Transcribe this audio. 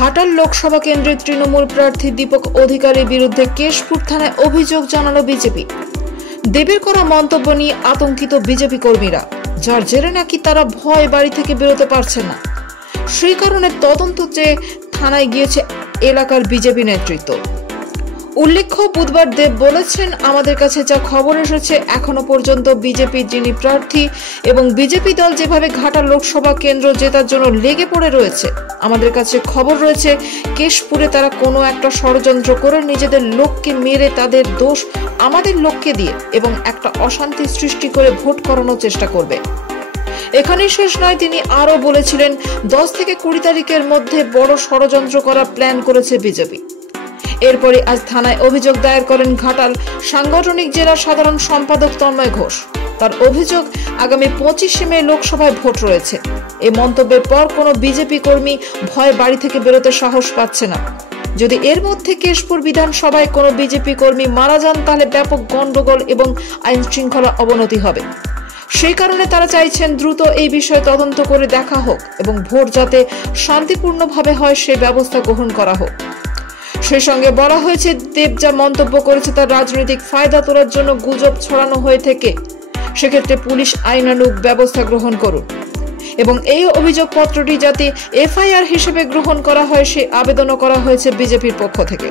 ঘাটাল লোকসভা কেন্দ্রের তৃণমূল প্রার্থী দীপক অধিকারীর বিরুদ্ধে কেশপুর থানায় অভিযোগ জানালো বিজেপি। দেবের করা মন্তব্য নিয়ে আতঙ্কিত বিজেপি কর্মীরা, যার জেরে নাকি তারা ভয় বাড়ি থেকে বেরোতে পারছে না। সেই কারণে তদন্ত চেয়ে থানায় গিয়েছে এলাকার বিজেপি নেতৃত্ব। উল্লেখ্য, বুধবার দেব বলেছেন, আমাদের কাছে যা খবর এসেছে এখনো পর্যন্ত বিজেপির যিনি প্রার্থী এবং বিজেপি দল যেভাবে ঘাটাল লোকসভা কেন্দ্র জেতার জন্য লেগে পড়ে রয়েছে, আমাদের কাছে খবর রয়েছে কেশপুরে তারা কোনো একটা ষড়যন্ত্র করে নিজেদের লোককে মেরে তাদের দোষ আমাদের লোককে দিয়ে এবং একটা অশান্তি সৃষ্টি করে ভোট করানোর চেষ্টা করবে। এখানেই শেষ নয়, তিনি আরো বলেছিলেন 10 থেকে 20 তারিখের মধ্যে বড় ষড়যন্ত্র করার প্ল্যান করেছে বিজেপি। এরপরে আজ থানায় অভিযোগ দায়ের করেন ঘাটাল সাংগঠনিক জেলা সাধারণ সম্পাদক তন্ময় ঘোষ। তার অভিযোগ, আগামী 25শে মে লোকসভায় ভোট রয়েছে। এই মন্তব্যের পর কোনো বিজেপি কর্মী ভয় বাড়ি থেকে বেরোতে সাহস পাচ্ছে না। যদি এর মধ্যে কেশপুর বিধানসভায় কোনো বিজেপি কর্মী মারা যান, তাহলে ব্যাপক গন্ডগোল এবং আইন শৃঙ্খলা অবনতি হবে। সেই কারণে তারা চাইছেন দ্রুত এই বিষয়ে তদন্ত করে দেখা হোক এবং ভোট যাতে শান্তিপূর্ণভাবে হয় সে ব্যবস্থা গ্রহণ করা হোক। সেই সঙ্গে বলা হয়েছে, দেব যা মন্তব্য করেছে তার রাজনৈতিক ফায়দা তোলার জন্য গুজব ছড়ানো হয়ে থেকে সেক্ষেত্রে পুলিশ আইনানুগ ব্যবস্থা গ্রহণ করুন এবং এই অভিযোগপত্রটি যাতে এফআইআর হিসেবে গ্রহণ করা হয় সে আবেদনও করা হয়েছে বিজেপির পক্ষ থেকে।